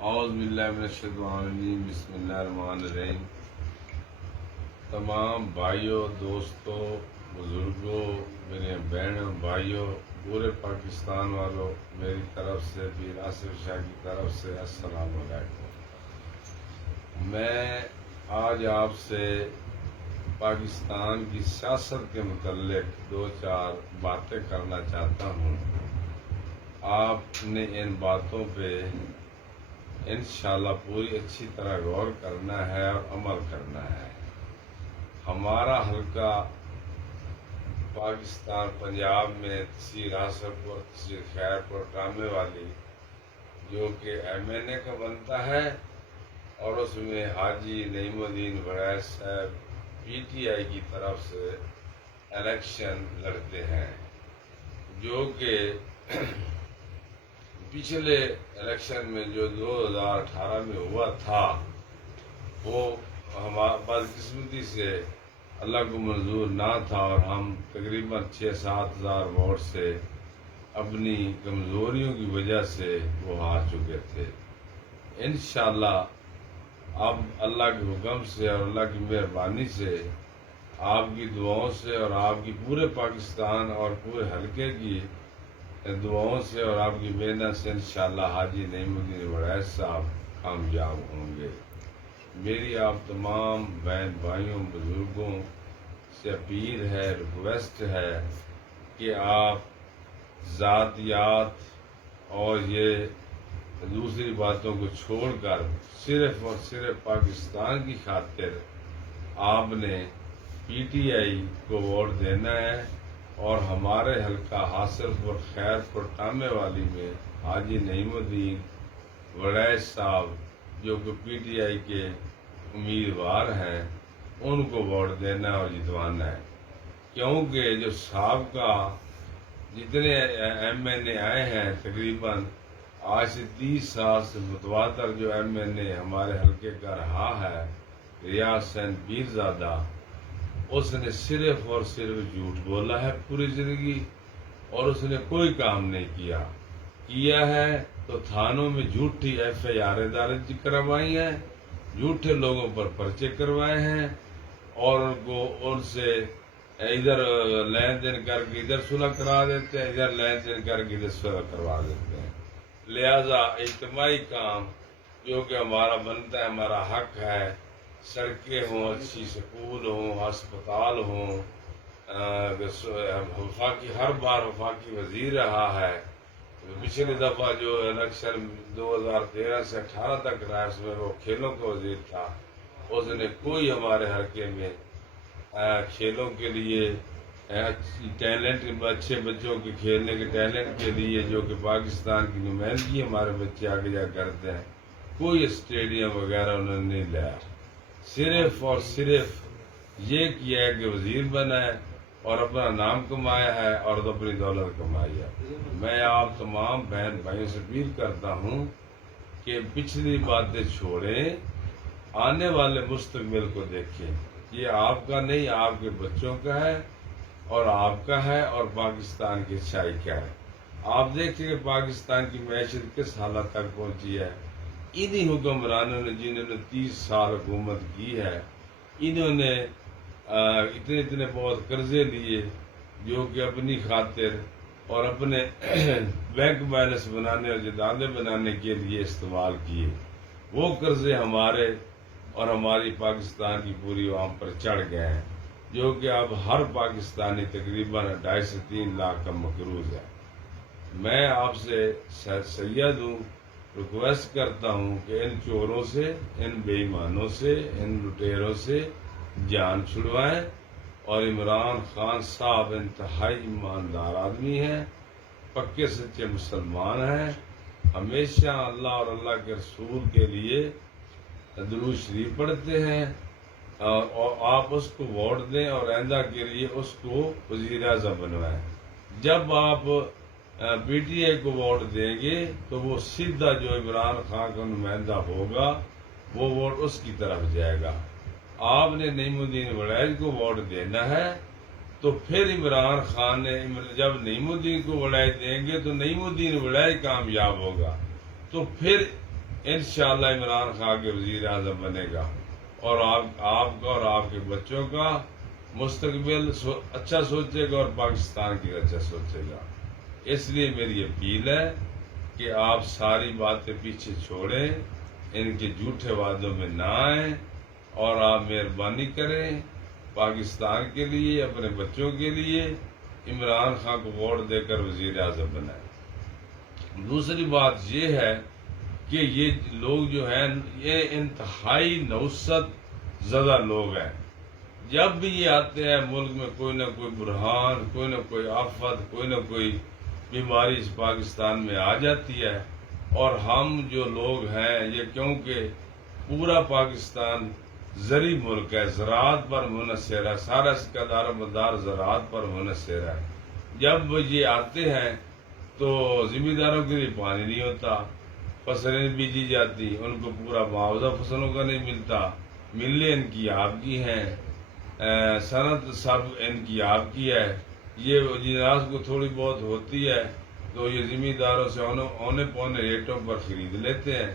اعوذ باللہ من الشیطان الرجیم، بسم اللہ الرحمن الرحیم۔ تمام بھائیوں، دوستوں، بزرگوں، میرے بہنوں، بھائیوں، پورے پاکستان والوں، میری طرف سے بھی آصف شاہ کی طرف سے السلام علیکم۔ میں آج آپ سے پاکستان کی سیاست کے متعلق دو چار باتیں کرنا چاہتا ہوں۔ آپ نے ان باتوں پہ انشاءاللہ پوری اچھی طرح غور کرنا ہے اور عمل کرنا ہے۔ ہمارا حلقہ پاکستان پنجاب میں تحصیل آصف پور، تحصیل خیر پور، ٹامے والی، جو کہ MNA کا بنتا ہے، اور اس میں حاجی نعیم الدین وڑیچ صاحب PTI کی طرف سے الیکشن لڑتے ہیں، جو کہ پچھلے الیکشن میں جو 2018 میں ہوا تھا، وہ بدقسمتی سے اللہ کو منظور نہ تھا، اور ہم تقریباً 6-7 ہزار ووٹ سے اپنی کمزوریوں کی وجہ سے وہ ہار چکے تھے۔ انشاءاللہ اب اللہ کے حکم سے اور اللہ کی مہربانی سے، آپ کی دعاؤں سے اور آپ کی پورے پاکستان اور پورے حلقے کی دعاؤں سے اور آپ کی محنت سے انشاءاللہ حاجی نعیم الدین وڑیچ صاحب کامیاب ہوں گے۔ میری آپ تمام بہن بھائیوں، بزرگوں سے اپیل ہے، ریکویسٹ ہے کہ آپ ذاتیات اور یہ دوسری باتوں کو چھوڑ کر صرف اور صرف پاکستان کی خاطر آپ نے PTI کو ووٹ دینا ہے، اور ہمارے حلقہ حاصل پور، خیر پور، ٹامے والی میں حاجی نعیم الدین وڑیچ صاحب جو کہ PTI کے امیدوار ہیں، ان کو ووٹ دینا اور جتوانا ہے، کیونکہ جو سابقہ جتنے MNA آئے ہیں، تقریباً آج سے 30 سال سے متواتر جو MNA ہمارے حلقے کا رہا ہے، ریاض حسین پیرزادہ، اس نے صرف اور صرف جھوٹ بولا ہے پوری زندگی، اور اس نے کوئی کام نہیں کیا ہے تو تھانوں میں جھوٹی FIR درج کروائی ہیں، جھوٹے لوگوں پر پرچے کروائے ہیں، اور ان سے ادھر لین دین کر کے ادھر صلح کرا دیتے ہیں، ادھر لین دین کر کے ادھر صلح کروا دیتے ہیں۔ لہذا اجتماعی کام جو کہ ہمارا بنتا ہے، ہمارا حق ہے، سڑکیں ہوں، اچھی سکول ہوں، ہسپتال ہوں، ہر بار وفاقی وزیر رہا ہے۔ پچھلی دفعہ جو الیکشن 2013 سے 18 تک رہا، اس میں وہ کھیلوں کا وزیر تھا، اس نے کوئی ہمارے حلقے میں کھیلوں کے لیے ٹیلنٹ، اچھے بچوں کے کھیلنے کے ٹیلنٹ کے لیے، جو کہ پاکستان کی نمائندگی ہمارے بچے آگے جا کرتے ہیں، کوئی اسٹیڈیم وغیرہ انہوں نے نہیں لایا۔ صرف اور صرف یہ کیا ہے کہ وزیر بنا ہے اور اپنا نام کمایا ہے اور اپنی دولت کمائی ہے۔ میں آپ تمام بہن بھائیوں سے اپیل کرتا ہوں کہ پچھلی باتیں چھوڑیں، آنے والے مستقبل کو دیکھیں۔ یہ آپ کا نہیں، آپ کے بچوں کا ہے، اور آپ کا ہے، اور پاکستان کی اچھائی کیا ہے۔ آپ دیکھیں کہ پاکستان کی معیشت کس حالت تک پہنچی ہے۔ انہی حکمرانوں نے، جنہوں نے 30 سال حکومت کی ہے، انہوں نے اتنے بہت قرضے لیے، جو کہ اپنی خاطر اور اپنے بینک بیلنس بنانے اور جدادیں بنانے کے لیے استعمال کیے۔ وہ قرضے ہمارے اور ہماری پاکستان کی پوری عوام پر چڑھ گئے ہیں، جو کہ اب ہر پاکستانی تقریباً 2.5 سے 3 لاکھ کا مقروض ہے۔ میں آپ سے سید ہوں، ریکویسٹ کرتا ہوں کہ ان چوروں سے، ان بے ایمانوں سے، ان لٹیروں سے جان چھڑوائیں، اور عمران خان صاحب انتہائی ایماندار آدمی ہیں، پکے سچے مسلمان ہیں، ہمیشہ اللہ اور اللہ کے رسول کے لیے درود شریف پڑھتے ہیں، اور آپ اس کو ووٹ دیں اور آئندہ کے لیے اس کو وزیر اعظم بنوائیں۔ جب آپ PTI کو ووٹ دیں گے تو وہ سیدھا جو عمران خان کا نمائندہ ہوگا، وہ ووٹ اس کی طرف جائے گا۔ آپ نے نعیم الدین وڑیچ کو ووٹ دینا ہے تو پھر عمران خان نے، جب نعیم الدین کو وڑیچ دیں گے تو نعیم الدین وڑیچ کامیاب ہوگا، تو پھر انشاءاللہ عمران خان کے وزیر اعظم بنے گا، اور آپ کا اور آپ کے بچوں کا مستقبل اچھا سوچے گا، اور پاکستان کی اچھا سوچے گا۔ اس لیے میری اپیل ہے کہ آپ ساری باتیں پیچھے چھوڑیں، ان کے جھوٹے وعدوں میں نہ آئیں، اور آپ مہربانی کریں پاکستان کے لیے، اپنے بچوں کے لیے عمران خان کو ووٹ دے کر وزیر اعظم بنائیں۔ دوسری بات یہ ہے کہ یہ لوگ جو ہیں یہ انتہائی نوست زدہ لوگ ہیں۔ جب بھی یہ آتے ہیں ملک میں کوئی نہ کوئی برہان، کوئی نہ کوئی آفت، کوئی نہ کوئی بیماری اس پاکستان میں آ جاتی ہے، اور ہم جو لوگ ہیں یہ کیونکہ پورا پاکستان زرعی ملک ہے، زراعت پر منحصر ہے، سارا اس کا دار و مدار زراعت پر منحصر ہے۔ جب یہ آتے ہیں تو ذمہ داروں کے لیے پانی نہیں ہوتا، فصلیں بیجی جاتی، ان کو پورا معاوضہ فصلوں کا نہیں ملتا، ملیں ان کی آپ کی ہیں، صنعت سب ان کی آپ کی ہے، یہ جناس کو تھوڑی بہت ہوتی ہے تو یہ ذمہ داروں سے اونے پونے ریٹوں پر خرید لیتے ہیں۔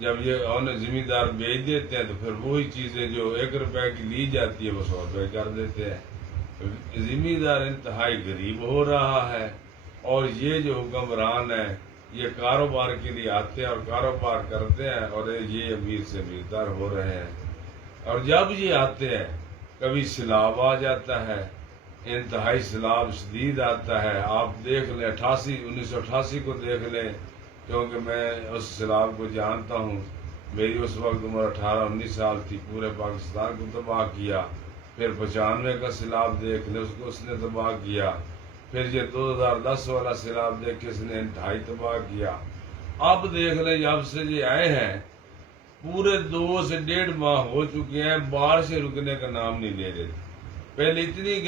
جب یہ ذمہ دار بیچ دیتے ہیں تو پھر وہی چیزیں جو 1 روپے کی لی جاتی ہے وہ 100 روپے کر دیتے ہیں۔ ذمہ دار انتہائی غریب ہو رہا ہے، اور یہ جو حکمران ہے یہ کاروبار کے لیے آتے ہیں اور کاروبار کرتے ہیں، اور یہ امیر سے امیرتر ہو رہے ہیں۔ اور جب یہ آتے ہیں کبھی سیلاب آ جاتا ہے، انتہائی سیلاب شدید آتا ہے، آپ دیکھ لیں 1988 کو دیکھ لیں، کیونکہ میں اس سیلاب کو جانتا ہوں، میری اس وقت عمر 18-19 سال تھی، پورے پاکستان کو تباہ کیا۔ پھر 95 کا سیلاب دیکھ لیں، اس نے تباہ کیا۔ پھر یہ 2010 والا سیلاب دیکھ کے اس نے انتہائی تباہ کیا۔ اب دیکھ لیں جب سے یہ آئے ہیں پورے 2 سے 1.5 ماہ ہو چکے ہیں، بارشیں رکنے کا نام نہیں لے رہے۔ پہلے اتنی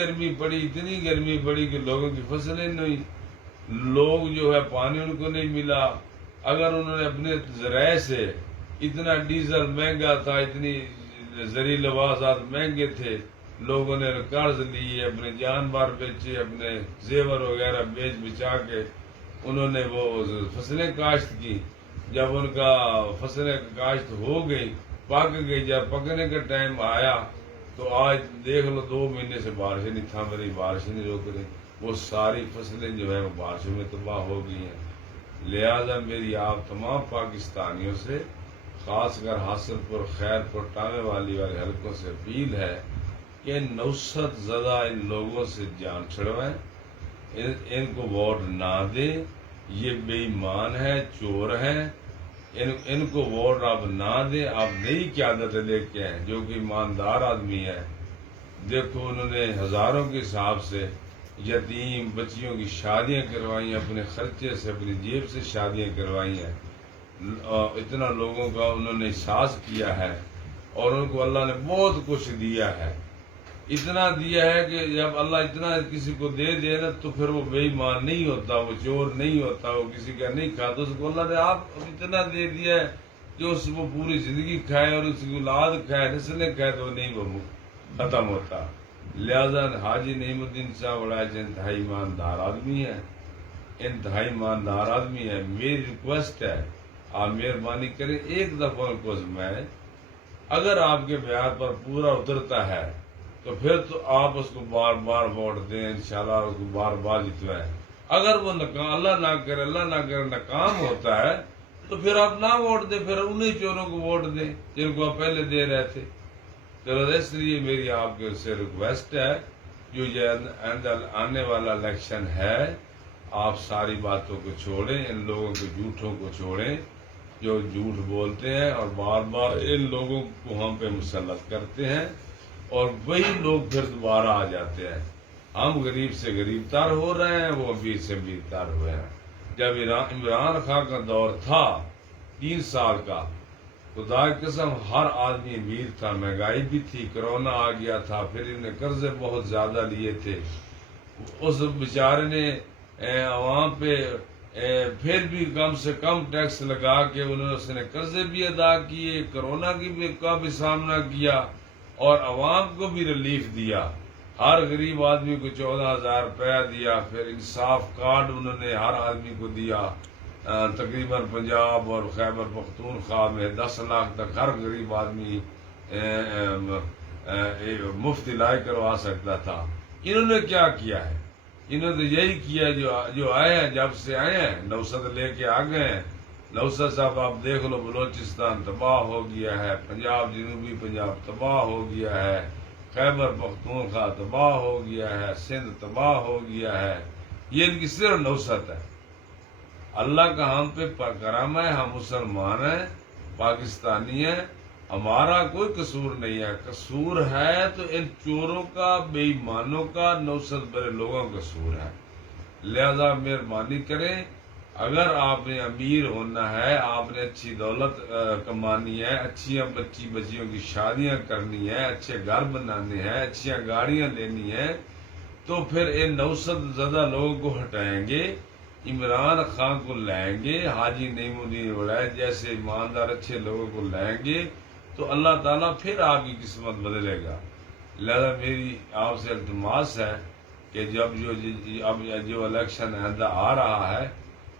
گرمی پڑی کہ لوگوں کی فصلیں نہیں، لوگ جو ہے پانی ان کو نہیں ملا۔ اگر انہوں نے اپنے ذرائع سے، اتنا ڈیزل مہنگا تھا، اتنی زرعی لباسات مہنگے تھے، لوگوں نے قرض لیے، اپنے جانور بیچے، اپنے زیور وغیرہ بیچ بچا کے انہوں نے وہ فصلیں کاشت کی۔ جب ان کا فصلیں کاشت ہو گئی، پک گئی، جب پکنے کا ٹائم آیا تو آج دیکھ لو 2 مہینے سے بارشیں نہیں تھام رہی، بارشیں نہیں روک رہی، وہ ساری فصلیں جو ہے وہ بارشوں میں تباہ ہو گئی ہیں۔ لہذا میری آپ تمام پاکستانیوں سے، خاص کر حاصل پور، خیر پور، ٹانے والی والے حلقوں سے اپیل ہے کہ نوست زدہ ان لوگوں سے جان چھڑوائیں، ان کو ووٹ نہ دیں، یہ بے ایمان ہے، چور ہیں، ان کو ووٹ آپ نہ دیں، آپ نئی قیادت لے کے آئیں جو کہ ایماندار آدمی ہے۔ دیکھو انہوں نے ہزاروں کے حساب سے یتیم بچیوں کی شادیاں کروائی ہیں، اپنے خرچے سے، اپنی جیب سے شادیاں کروائی ہیں، اتنا لوگوں کا انہوں نے احساس کیا ہے، اور ان کو اللہ نے بہت کچھ دیا ہے، اتنا دیا ہے کہ جب اللہ اتنا کسی کو دے دے نا تو پھر وہ بے ایمان نہیں ہوتا، وہ چور نہیں ہوتا، وہ کسی کا نہیں کھاتا، اس کو اللہ نے آپ اتنا دے دیا ہے کہ اس وہ پوری زندگی کھائے اور اس کی اولاد کھائے، نسلیں کھائے تو نہیں وہ ختم ہوتا۔ لہذا حاجی نعیم الدین صاحب وڑائچ انتہائی ایماندار آدمی ہے، انتہائی ایماندار آدمی ہے۔ میری ریکویسٹ ہے آپ مہربانی کریں، ایک دفعہ ان کو آزمائیں، اگر آپ کے بیان پر پورا اترتا ہے تو پھر تو آپ اس کو بار بار ووٹ دیں، انشاءاللہ اس کو بار بار جتوائیں۔ اگر وہ اللہ نہ کرے ناکام ہوتا ہے تو پھر آپ نہ ووٹ دیں، پھر انہیں چوروں کو ووٹ دیں جن کو آپ پہلے دے رہے تھے۔ چلو اس لیے میری آپ کے سے ریکویسٹ ہے، جو یہ آنے والا الیکشن ہے، آپ ساری باتوں کو چھوڑیں، ان لوگوں کے جھوٹوں کو چھوڑیں جو جھوٹ بولتے ہیں اور بار بار ان لوگوں کو ہم پہ مسلط کرتے ہیں، اور وہی لوگ پھر دوبارہ آ جاتے ہیں۔ ہم غریب سے غریب تر ہو رہے ہیں، وہ امیر سے امیر تر ہوئے ہیں۔ جب عمران خان کا دور تھا 3 سال کا، خدا کی قسم ہر آدمی امیر تھا، مہنگائی بھی تھی، کرونا آ گیا تھا، پھر انہیں قرضے بہت زیادہ لیے تھے، اس بیچارے نے عوام پہ پھر بھی کم سے کم ٹیکس لگا کے اس نے قرضے بھی ادا کیے، کرونا کا بھی سامنا کیا، اور عوام کو بھی ریلیف دیا، ہر غریب آدمی کو 14,000 روپیہ دیا، پھر انصاف کارڈ انہوں نے ہر آدمی کو دیا، تقریباً پنجاب اور خیبر پختونخوا میں 10 لاکھ تک ہر غریب آدمی مفت علاج کروا سکتا تھا۔ انہوں نے کیا کیا ہے؟ انہوں نے یہی کیا جو آئے ہیں، جب سے آئے ہیں نوسط لے کے آ گئے ہیں۔ نوسط صاحب آپ دیکھ لو، بلوچستان تباہ ہو گیا ہے، پنجاب جنوبی پنجاب تباہ ہو گیا ہے، خیبر پختونخوا تباہ ہو گیا ہے، سندھ تباہ ہو گیا ہے۔ یہ ان کی صرف نوسط ہے۔ اللہ کا ہم پہ کرم ہے، ہم مسلمان ہیں، پاکستانی ہیں، ہمارا کوئی قصور نہیں ہے۔ قصور ہے تو ان چوروں کا، بے ایمانوں کا، نوسط برے لوگوں کا قصور ہے۔ لہذا مہربانی کریں، اگر آپ نے امیر ہونا ہے، آپ نے اچھی دولت کمانی ہے، اچھی بچیوں کی شادیاں کرنی ہے، اچھے گھر بنانے ہیں، اچھی گاڑیاں لینی ہیں، تو پھر ان نوسط زدہ لوگوں کو ہٹائیں گے، عمران خان کو لائیں گے، حاجی نعیم الدین وڑائے جیسے ایماندار اچھے لوگوں کو لائیں گے، تو اللہ تعالیٰ پھر آپ کی قسمت بدلے گا۔ لہذا میری آپ سے التماس ہے کہ جب جو الیکشن آئندہ آ رہا ہے،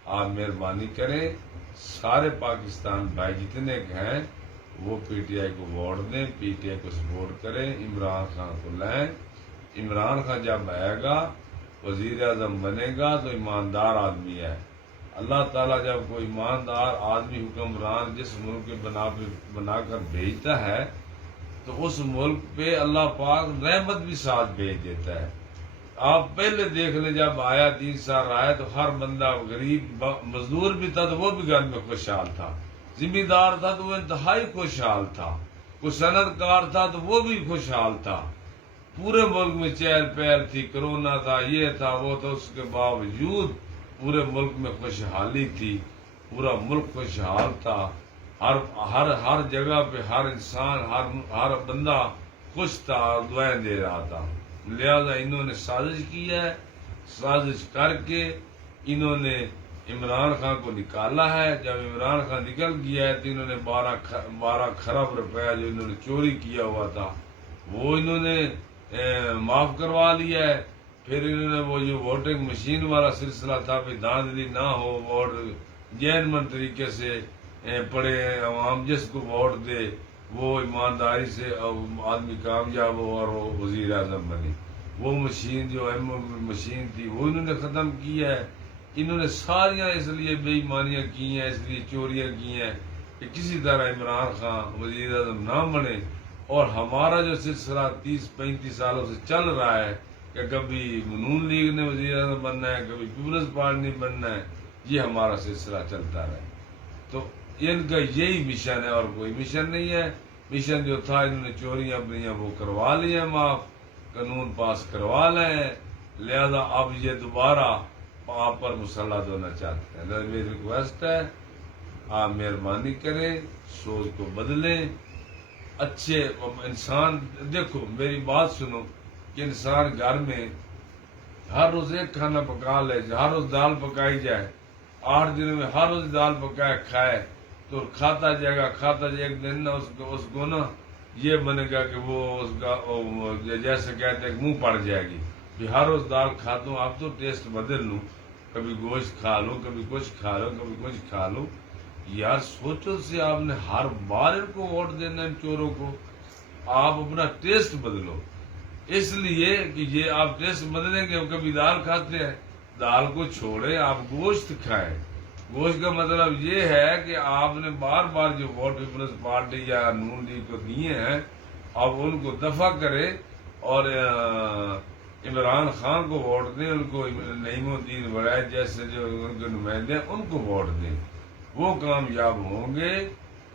آپ مہربانی کریں، سارے پاکستان بھائی جتنے ہیں وہ پی ٹی آئی کو ووٹ دیں، پی ٹی آئی کو سپورٹ کریں، عمران خان کو لائیں۔ عمران خان جب آئے گا، وزیر اعظم بنے گا تو ایماندار آدمی ہے۔ اللہ تعالیٰ جب کوئی ایماندار آدمی حکمران جس ملک کے بنا کر بھیجتا ہے تو اس ملک پہ اللہ پاک رحمت بھی ساتھ بھیج دیتا ہے۔ آپ پہلے دیکھ لیں، جب آیا 3 سال آیا تو ہر بندہ، غریب مزدور بھی تھا تو وہ بھی گھر میں خوشحال تھا، ذمہ دار تھا تو وہ انتہائی خوشحال تھا، کوئی صنعت کار تھا تو وہ بھی خوشحال تھا۔ پورے ملک میں چہل پہل تھی، کرونا تھا، یہ تھا وہ تھا، اس کے باوجود پورے ملک میں خوشحالی تھی، پورا ملک خوشحال تھا، ہر جگہ پہ ہر انسان، ہر بندہ خوش تھا اور دعائیں دے رہا تھا۔ لہذا انہوں نے سازش کی ہے، سازش کر کے انہوں نے عمران خان کو نکالا ہے۔ جب عمران خان نکل گیا ہے تو انہوں نے 12 خرب روپیہ جو انہوں نے چوری کیا ہوا تھا وہ انہوں نے معاف کروا لیا ہے۔ پھر انہوں نے وہ جو ووٹنگ مشین والا سلسلہ تھا بھی دھاندلی نہ ہو، ووٹ جینون طریقے سے پڑے، عوام جس کو ووٹ دے وہ ایمانداری سے آدمی کامیاب ہو اور وہ وزیر اعظم بنے، وہ مشین جو مشین تھی وہ انہوں نے ختم کی ہے۔ انہوں نے ساریاں اس لیے بے ایمانیاں کی ہیں، اس لیے چوریاں کی ہیں کہ کسی طرح عمران خان وزیر اعظم نہ بنے۔ اور ہمارا جو سلسلہ 30-35 سالوں سے چل رہا ہے کہ کبھی نون لیگ نے وزیر اعظم بننا ہے، کبھی پیپلز پارٹی نے بننا ہے، یہ ہمارا سلسلہ چلتا رہے۔ تو ان کا یہی مشن ہے اور کوئی مشن نہیں ہے۔ مشن جو تھا انہوں نے چوریاں اپنی وہ کروا لی ہیں معاف، قانون پاس کروا لے ہیں، لہذا اب یہ دوبارہ آپ پر مسلط ہونا چاہتے ہیں۔ لہذا میری ریکویسٹ ہے، آپ مہربانی کریں، سوچ کو بدلیں، اچھے انسان دیکھو میری بات سنو کہ انسان گھر میں ہر روز ایک کھانا پکا لے، ہر روز دال پکائی جائے، 8 دنوں میں ہر روز دال پکائے کھائے تو کھاتا جائے گا، ایک دن نا اس کو نا یہ بنے گا کہ وہ اس کا جیسے کہتے ہیں منہ پڑ جائے گی کہ ہر روز دال کھاتا ہوں، اب تو ٹیسٹ بدل لوں، کبھی گوشت کھا لوں، کبھی کچھ کھا لوں، کبھی کچھ کھا لوں۔ یار سوچو سے آپ نے ہر بار ان کو ووٹ دینا، ان چوروں کو، آپ اپنا ٹیسٹ بدلو، اس لیے کہ یہ آپ ٹیسٹ بدلیں گے، کبھی دال کھاتے ہیں، دال کو چھوڑے آپ گوشت کھائیں۔ گوشت کا مطلب یہ ہے کہ آپ نے بار بار جو ووٹ پیپلز پارٹی یا نون لیگ کو دیے ہیں اب ان کو دفع کرے اور عمران خان کو ووٹ دیں، ان کو نعیم الدین وڑائے جیسے جو ان کے نمائندے ہیں ان کو ووٹ دیں، وہ کامیاب ہوں گے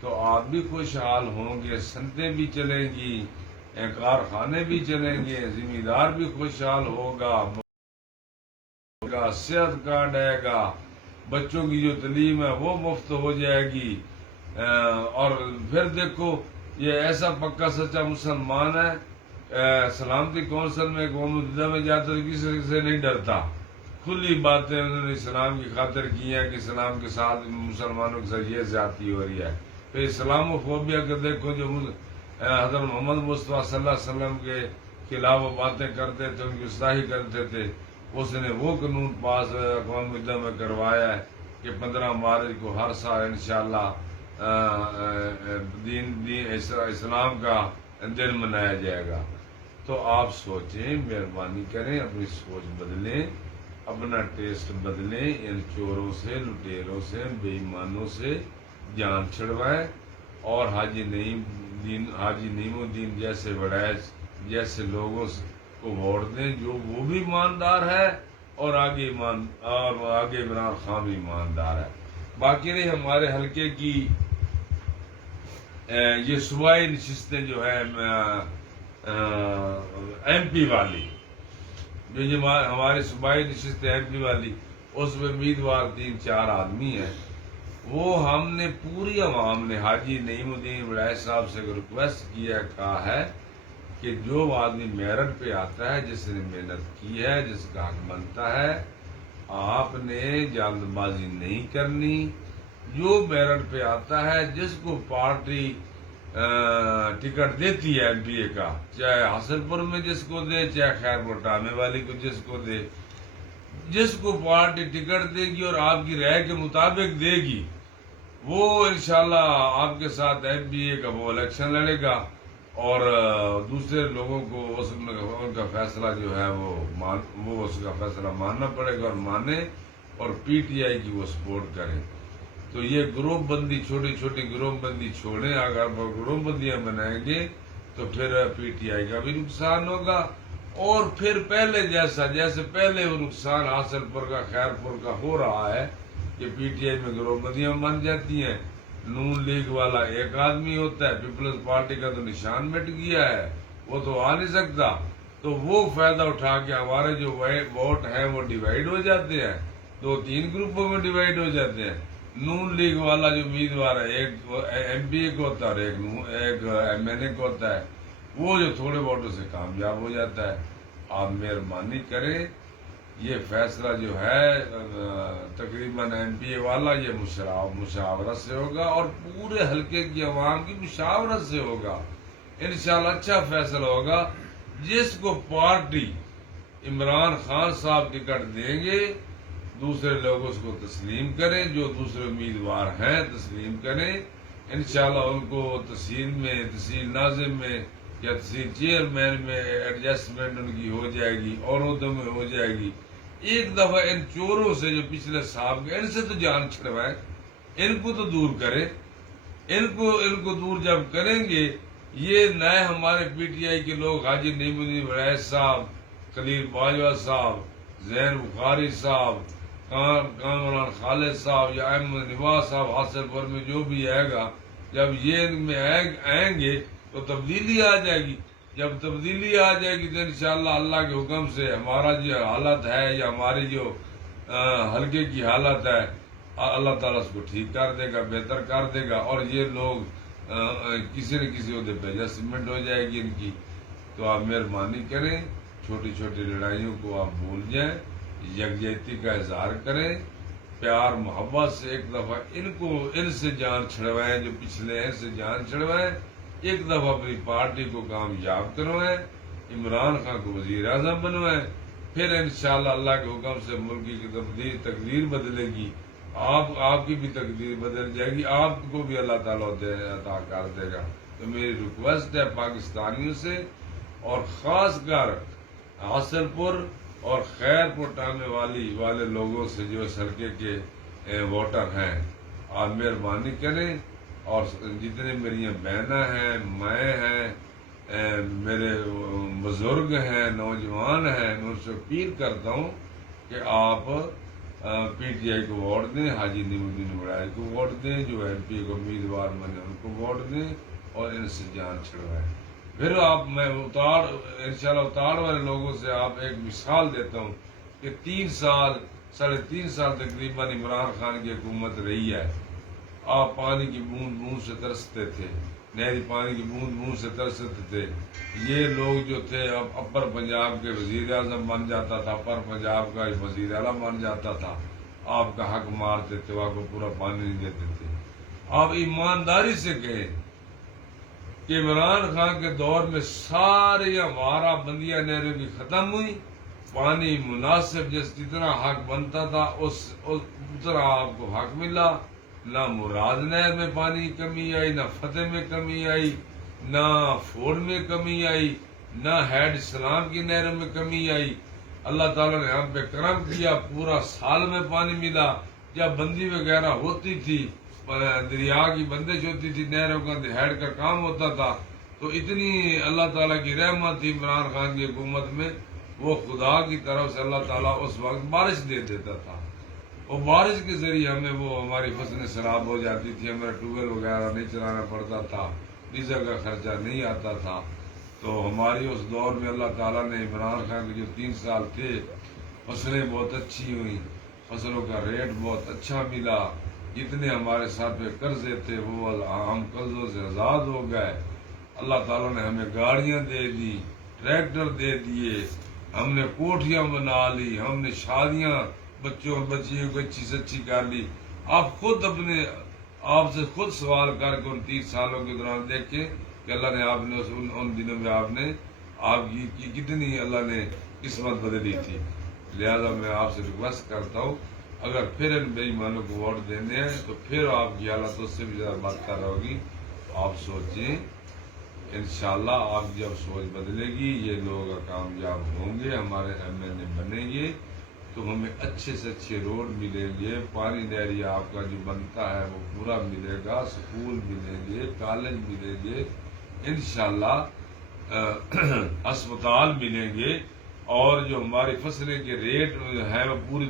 تو آپ بھی خوشحال ہوں گے، صنعتیں بھی چلیں گی، کارخانے بھی چلیں گے، ذمہ دار بھی خوشحال ہوگا، صحت کارڈ آئے گا، بچوں کی جو تعلیم ہے وہ مفت ہو جائے گی۔ اور پھر دیکھو یہ ایسا پکا سچا مسلمان ہے، سلامتی کونسل میں قوم متحدہ میں جاتا تو کسی سے نہیں ڈرتا، کھلی باتیں انہوں نے اسلام کی خاطر کی ہیں کہ اسلام کے ساتھ مسلمانوں کے ساتھ یہ زیادتی ہو رہی ہے۔ پھر اسلام و فوبیا کے دیکھو جو حضرت محمد مصطفیٰ صلی اللہ علیہ وسلم کے خلاف وہ باتیں کرتے تھے، ان کی گستاخی کرتے تھے، اس نے وہ قانون پاس اقوام متحدہ میں کروایا ہے کہ 15 مارچ کو ہر سال انشاءاللہ اسلام کا دن منایا جائے گا. تو آپ سوچیں، مہربانی کریں، اپنی سوچ بدلیں، اپنا ٹیسٹ بدلیں، ان چوروں سے، لٹیروں سے، بے ایمانوں سے جان چھڑوائیں اور حاجی نعیم الدین جیسے وڈائز جیسے لوگوں کو ووٹ دیں جو وہ بھی ایماندار ہے اور آگے عمران خان بھی ایماندار ہے. باقی رہی ہمارے حلقے کی یہ صوبائی نشستیں جو ہے ایم پی والی، جو ہماری صوبائی نشستیں ایم پی والی، اس میں امیدوار 3-4 آدمی ہیں. وہ ہم نے پوری عوام نے حاجی نعیم الدین وڈائز صاحب سے ریکویسٹ کیا، کہا ہے کہ جو آدمی میرٹ پہ آتا ہے، جس نے محنت کی ہے، جس کا حق بنتا ہے، آپ نے جلد بازی نہیں کرنی. جو میرٹ پہ آتا ہے، جس کو پارٹی ٹکٹ دیتی ہے ایم پی اے کا، چاہے حاصل پور میں جس کو دے، چاہے خیر پور ٹامے والی کو جس کو دے، جس کو پارٹی ٹکٹ دے گی اور آپ کی رائے کے مطابق دے گی، وہ انشاءاللہ آپ کے ساتھ ایم پی اے کا وہ الیکشن لڑے گا اور دوسرے لوگوں کو ان کا فیصلہ جو ہے وہ اس کا فیصلہ ماننا پڑے گا اور مانے اور پی ٹی آئی کی وہ سپورٹ کریں. تو یہ گروپ بندی، چھوٹی چھوٹی گروپ بندی چھوڑیں. اگر وہ گروپ بندیاں بنائیں گے تو پھر پی ٹی آئی کا بھی نقصان ہوگا اور پھر جیسے پہلے وہ نقصان حاصل پور کا، خیر پور کا ہو رہا ہے کہ پی ٹی آئی میں گروپ بندیاں بن جاتی ہیں. نون لیگ والا ایک آدمی ہوتا ہے، پیپلز پارٹی کا تو نشان مٹ گیا ہے، وہ تو آ نہیں سکتا. تو وہ فائدہ اٹھا کے ہمارے جو ووٹ ہیں وہ ڈیوائیڈ ہو جاتے ہیں، 2-3 گروپوں میں ڈیوائیڈ ہو جاتے ہیں. نون لیگ والا جو امیدوار ہے، ایک ایم پی اے کو ہوتا ہے اور ایک ایم این اے کو ہوتا ہے، وہ جو تھوڑے ووٹوں سے کامیاب ہو جاتا ہے. آپ مہربانی کریں، یہ فیصلہ جو ہے تقریباً ایم پی اے والا یہ مشاورت سے ہوگا اور پورے حلقے کی عوام کی مشاورت سے ہوگا. انشاءاللہ اچھا فیصلہ ہوگا. جس کو پارٹی عمران خان صاحب ٹکٹ دیں گے، دوسرے لوگ اس کو تسلیم کریں، جو دوسرے امیدوار ہیں تسلیم کریں. انشاءاللہ ان کو تحصیل ناظم میں یا تحصیل چیئرمین میں ایڈجسٹمنٹ ان کی ہو جائے گی، عورتوں میں ہو جائے گی. ایک دفعہ ان چوروں سے جو پچھلے صاحب کے، ان سے تو جان چھڑوائیں، ان کو تو دور کریں. ان کو دور جب کریں گے، یہ نئے ہمارے پی ٹی آئی کے لوگ، حاجی نعیم الدین وڈائز صاحب، خلیل باجوہ صاحب، زین بخاری صاحب، کامران خالد صاحب یا احمد نواز صاحب، حاصل پور میں جو بھی آئے گا، جب یہ ان میں آئیں گے تو تبدیلی آ جائے گی. جب تبدیلی آ جائے گی تو انشاءاللہ اللہ کے حکم سے ہمارا جو حالت ہے یا ہماری جو حلقے کی حالت ہے، اللہ تعالیٰ اس کو ٹھیک کر دے گا، بہتر کر دے گا اور یہ لوگ کسی نہ کسی عہدے پہ ایڈجسٹمنٹ ہو جائے گی ان کی. تو آپ مہربانی کریں، چھوٹی چھوٹی لڑائیوں کو آپ بھول جائیں، یکجہتی کا اظہار کریں، پیار محبت سے ایک دفعہ ان سے جان چھڑوائیں، جو پچھلے ہیں ان سے جان چھڑوائیں. ایک دفعہ اپنی پارٹی کو کامیاب کروائیں، عمران خان کو وزیر اعظم بنوائیں، پھر انشاءاللہ اللہ کے حکم سے ملک کی تقدیر بدلے گی. آپ کی بھی تقدیر بدل جائے گی، آپ کو بھی اللہ تعالیٰ عطا کر دے گا. تو میری ریکویسٹ ہے پاکستانیوں سے اور خاص کر حاصل پور اور خیر پور ٹامے والے لوگوں سے جو اس حلقے کے ووٹر ہیں، آپ مہربانی کریں اور جتنے میری بہنیں ہیں، مائیں ہیں، میرے بزرگ ہیں، نوجوان ہیں، میں ان سے اپیل کرتا ہوں کہ آپ پی ٹی آئی کو ووٹ دیں، حاجی نعیم الدین وڈائز کو ووٹ دیں، جو ایم پی کو امیدوار بنے ان کو ووٹ دیں اور ان سے جان چھڑوائیں. پھر میں انشاءاللہ اتار والے لوگوں سے آپ ایک مثال دیتا ہوں کہ 3 سال تقریباً عمران خان کی حکومت رہی ہے. آپ پانی کی بوند بوند سے ترستے تھے، نہری پانی کی بوند بوند سے ترستے تھے. یہ لوگ جو تھے اپر پنجاب کے وزیر اعظم بن جاتا تھا، اپر پنجاب کا وزیر اعلیٰ بن جاتا تھا، آپ کا حق مارتے تھے، آپ کو پورا پانی نہیں دیتے تھے. آپ ایمانداری سے کہیں کہ عمران خان کے دور میں ساری ہمارا بندیاں نہریں بھی ختم ہوئی، پانی مناسب جتنا حق بنتا تھا اتنا آپ کو حق ملا. نہ مراد نہر میں پانی کی کمی آئی، نہ فتح میں کمی آئی، نہ فوڈ میں کمی آئی، نہ ہیڈ اسلام کی نہروں میں کمی آئی. اللہ تعالیٰ نے ہم پہ کرم کیا، پورا سال میں پانی ملا. جب بندی وغیرہ ہوتی تھی، دریا کی بندش ہوتی تھی، نہروں کا ہیڈ کا کام ہوتا تھا، تو اتنی اللہ تعالیٰ کی رحمت تھی عمران خان کی حکومت میں، وہ خدا کی طرف سے اللہ تعالیٰ اس وقت بارش دے دیتا تھا. اور بارش کے ذریعے ہمیں وہ ہماری فصلیں سیراب ہو جاتی تھی، ہمیں ٹیوب ویل وغیرہ نہیں چلانا پڑتا تھا، ڈیزل کا خرچہ نہیں آتا تھا. تو ہماری اس دور میں اللہ تعالیٰ نے عمران خان کے جو 3 سال تھے، فصلیں بہت اچھی ہوئیں، فصلوں کا ریٹ بہت اچھا ملا. جتنے ہمارے سر پہ قرضے تھے وہ ہم قرضوں سے آزاد ہو گئے. اللہ تعالیٰ نے ہمیں گاڑیاں دے دی، ٹریکٹر دے دیے، ہم نے کوٹھیاں بنا لی، ہم نے شادیاں بچوں اور بچیوں کو اچھی سے اچھی کر لی. آپ خود اپنے آپ سے خود سوال کر کے ان 30 سالوں کے دوران دیکھیں کہ اللہ نے آپ نے ان دنوں میں آپ کی کتنی اللہ نے قسمت بدلی تھی. لہذا میں آپ سے ریکویسٹ کرتا ہوں، اگر پھر ان بے ایمانوں کو ووٹ دینے ہیں تو پھر آپ کی حالت اس سے بھی زیادہ بدتر ہوگی. آپ سوچیں، انشاءاللہ آپ کی جب سوچ بدلے گی، یہ لوگ کامیاب ہوں گے، ہمارے MLA بنیں گے، تو ہمیں اچھے سے اچھے روڈ ملیں گے، پانی نہری آپ کا جو بنتا ہے وہ پورا ملے گا، سکول ملیں گے، کالج ملیں گے، انشاءاللہ اسپتال ملیں گے. اور جو ہماری فصلیں کے ریٹ ہیں وہ پوری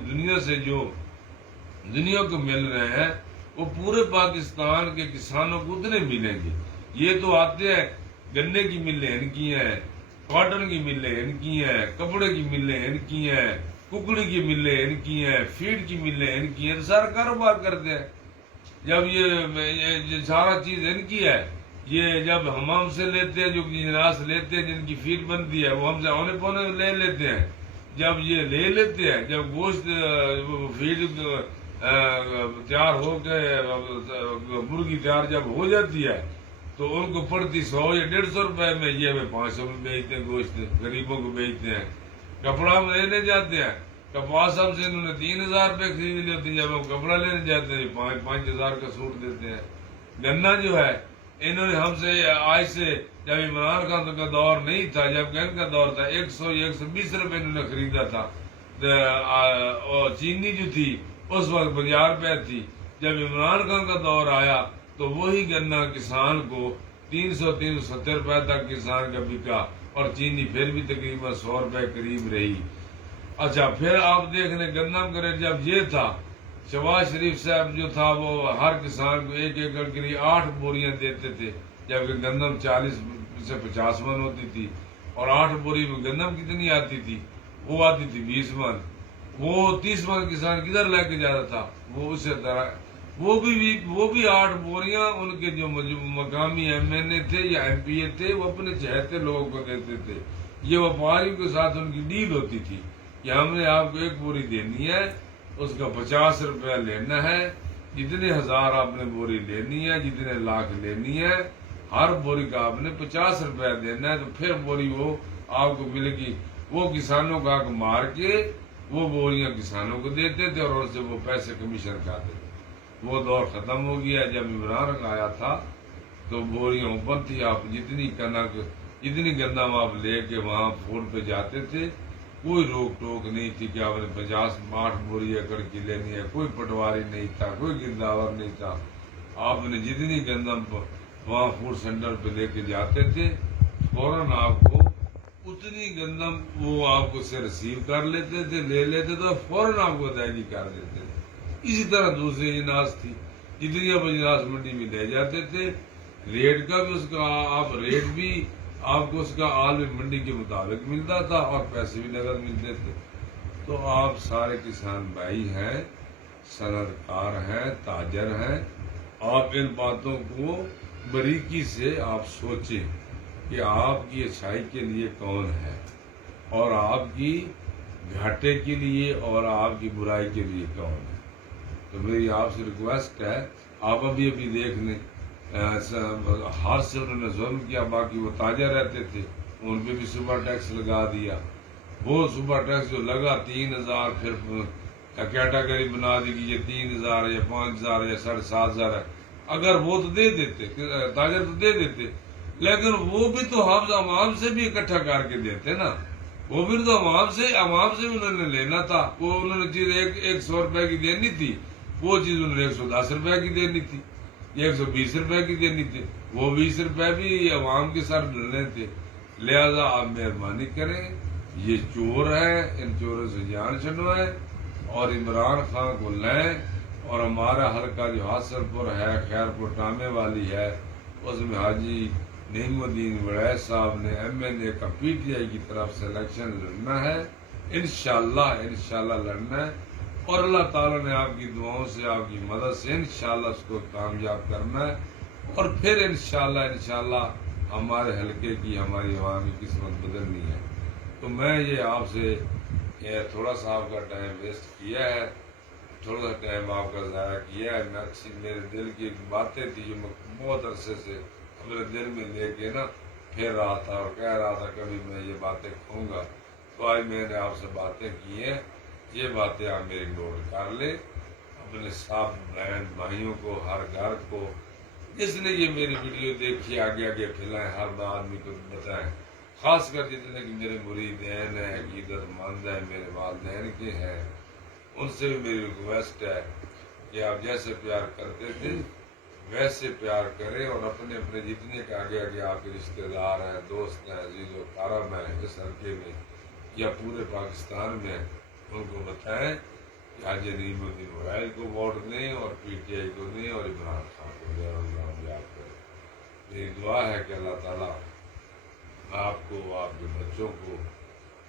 دنیا کو مل رہے ہیں، وہ پورے پاکستان کے کسانوں کو اتنے ملیں گے. یہ تو آتے ہیں، گنے کی ملیں ان کی ہیں، کاٹن کی ملیں ان کی ہیں، کپڑے کی ملیں ان کی ہیں، ککڑی کی ملیں ان کی ہیں، فیڈ کی ملیں ان کی ہیں، سارا کاروبار کرتے ہیں. جب یہ سارا چیز ان کی ہے، یہ جب ہم سے لیتے ہیں، جو جناس لیتے ہیں جن کی فیڈ بنتی ہے، وہ ہم سے اونے پونے لے لیتے ہیں. جب یہ لے لیتے ہیں، جب گوشت فیڈ تیار ہو کے مرغی تیار جب ہو جاتی ہے تو ان کو پڑتی 100 یا 150 روپے میں، یہ ہمیں 500 میں بیچتے ہیں، گوشت غریبوں کو بیچتے ہیں. کپڑا ہم لینے جاتے ہیں، کپاس ہم سے انہوں نے 3000 روپے خرید لی ہوتی ہے، جب ہم کپڑا لینے جاتے ہیں 5,000 کا سوٹ دیتے ہیں. گنا جو ہے انہوں نے ہم سے آج سے جب عمران خان کا دور نہیں تھا، جب ان کا دور تھا، 100 یا 120 روپے انہوں نے خریدا تھا. اور چینی جو تھی اس وقت 50 روپے تھی. جب عمران خان کا دور آیا تو وہی گنا کسان کو 370 روپے تک کسان کا بکا، اور چینی پھر بھی تقریباً 100 روپے قریب رہی. اچھا، پھر آپ دیکھ لیں گندم کا ریٹ جب یہ تھا، شہباز شریف صاحب جو تھا وہ ہر کسان کو 1 ایکڑ کے لیے 8 بوریاں دیتے تھے، جبکہ گندم 40 سے 50 من ہوتی تھی. اور 8 بوری میں گندم کتنی آتی تھی؟ وہ آتی تھی 20 من. وہ 30 من کسان کدھر لے کے جاتا تھا؟ وہ اسی طرح وہ بھی 8 بوریاں ان کے جو مقامی MLA تھے یا MPA تھے، وہ اپنے چہتے لوگوں کو دیتے تھے. یہ وپاریوں کے ساتھ ان کی ڈیل ہوتی تھی کہ ہم نے آپ کو 1 بوری دینی ہے، اس کا 50 روپے لینا ہے، جتنے ہزار آپ نے بوری لینی ہے، جتنے لاکھ لینی ہے، ہر بوری کا آپ نے 50 روپے دینا ہے. تو پھر بوری وہ آپ کو ملے گی. وہ کسانوں کا حق مار کے وہ بوریاں کسانوں کو دیتے تھے اور ان سے وہ پیسے کمیشن کھاتے تھے. وہ دور ختم ہو گیا. جب عمران آیا تھا تو بوریاں اوپر تھی، آپ جتنی کنک جتنی گندم آپ لے کے وہاں فوڈ پہ جاتے تھے، کوئی روک ٹوک نہیں تھی کہ آپ نے 50-8 بوری ایکڑ کی لینی ہے. کوئی پٹواری نہیں تھا، کوئی گرداور نہیں تھا. آپ نے جتنی گندم وہاں فوڈ سینٹر پہ لے کے جاتے تھے، فوراً آپ کو اتنی گندم وہ آپ کو سے ریسیو کر لیتے تھے، لے لیتے تھے اور فوراً آپ کو ادائیگی کر دیتے تھے. اسی طرح دوسری جناس تھی، جتنی آپ جناس منڈی میں لے جاتے تھے، ریٹ کا بھی اس کا آپ ریٹ بھی آپ کو اس کا عالمی منڈی کے مطابق ملتا تھا اور پیسے بھی نقد ملتے تھے. تو آپ سارے کسان بھائی ہیں، صنعت کار ہیں، تاجر ہیں. آپ ان باتوں کو باریکی سے آپ سوچیں کہ آپ کی اچھائی کے لیے کون ہے اور آپ کی گھاٹے کے لیے اور آپ کی برائی کے لیے کون ہے. تو میری آپ سے ریکویسٹ ہے، آپ ابھی دیکھ لیں، ہاتھ سے انہوں نے ظلم کیا. باقی وہ تاجر رہتے تھے، ان پہ بھی سپر ٹیکس لگا دیا. وہ صبح ٹیکس جو لگا 3,000، پھر کیٹاگری بنا دی کہ یہ 3,000 یا 5,000 یا 7,500 ہے، اگر وہ تو دے دیتے، تاجر تو دے دیتے، لیکن وہ بھی تو حافظ عوام سے بھی اکٹھا کر کے دیتے نا، وہ بھی تو عوام سے بھی انہوں نے لینا تھا، وہ انہوں نے چیز 100 روپے کی دینی تھی، وہ چیز انہوں نے 110 روپے کی دینی تھی، یا 120 روپے کی دینی تھی، وہ 20 روپے بھی عوام کے سر ڈلنے تھے۔ لہذا آپ مہربانی کریں، یہ چور ہے، ان چوروں سے جان چھڑوائیں اور عمران خان کو لیں، اور ہمارا حلقہ جو حاصل پور ہے، خیر پور ٹامے والی ہے، اس میں حاجی نعیم الدین وڑیچ صاحب نے MNA کا PTI کی طرف سے الیکشن لڑنا ہے، انشاءاللہ لڑنا ہے، اور اللہ تعالیٰ نے آپ کی دعاؤں سے، آپ کی مدد سے انشاءاللہ اس کو کامیاب کرنا ہے، اور پھر انشاءاللہ ہمارے حلقے کی، ہماری عوامی قسمت بدلنی ہے۔ تو میں یہ آپ سے تھوڑا سا آپ کا ٹائم ویسٹ کیا ہے، تھوڑا سا ٹائم آپ کا ضائع کیا ہے، میرے دل کی باتیں تھی جو میں بہت عرصے سے اپنے دل میں لے کے نا پھر رہا تھا اور کہہ رہا تھا کبھی میں یہ باتیں کہوں گا، تو آج میں نے آپ سے باتیں کی ہیں، یہ باتیں آپ میری نوٹ کر لیں، اپنے ساتھ بہن بھائیوں کو، ہر گھر کو، جس نے یہ میری ویڈیو دیکھی آگے پھیلائیں، ہر آدمی کو بتائیں، خاص کر جتنے کہ میرے مریدین ہیں، عقیدت مند ہیں، میرے والدین کے ہیں، ان سے بھی میری ریکویسٹ ہے کہ آپ جیسے پیار کرتے تھے ویسے پیار کریں، اور اپنے جتنے کے آگے آپ کے رشتہ دار ہیں، دوست ہیں، عزیز و کرم ہیں اس حلقے میں یا پورے پاکستان میں، ان کو بتائیں کہ حاجی نعیم الدین وڑیچ کو ووٹ دیں، اور PTI کو دیں، اور عمران خان کو دیں، اور کامیاب کریں۔ میری دعا ہے کہ اللہ تعالیٰ آپ کو، آپ کے بچوں کو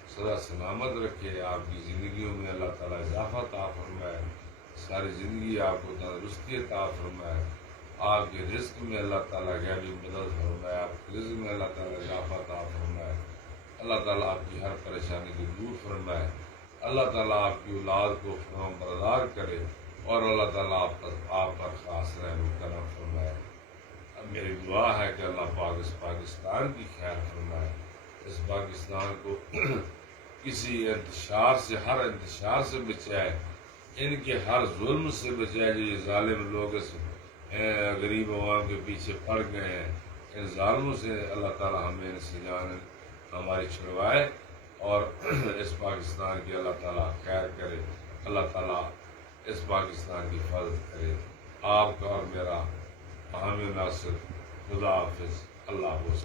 سدا سلامت رکھے، آپ کی زندگیوں میں اللہ تعالیٰ اضافہ عطا فرمائے، ساری زندگی آپ کو تندرستی عطا فرمائے، آپ کے رزق میں اللہ تعالیٰ غیبی مدد فرمائے، آپ کے رزق میں اللہ تعالیٰ اضافہ عطا فرمائے، اللہ تعالیٰ آپ کی ہر پریشانی کو دور فرمائے، اللہ تعالیٰ آپ کی اولاد کو فرما بردار کرے، اور اللہ تعالیٰ آپ پر خاص رحم و کرم فرمائے۔ اب میری دعا ہے کہ اللہ پاک اس پاکستان کی خیر فرمائے، اس پاکستان کو کسی انتشار سے، ہر انتشار سے بچائے، ان کے ہر ظلم سے بچائے، جو یہ ظالم لوگ اس غریب عوام کے پیچھے پڑ گئے ہیں، ان ظالموں سے اللہ تعالیٰ ہمیں ان سے جان ہماری چھڑوائے، اور اس پاکستان کی اللہ تعالیٰ خیر کرے، اللہ تعالیٰ اس پاکستان کی حفاظت کرے۔ آپ کا اور میرا حامی ناصر، خدا حافظ، اللہ حافظ۔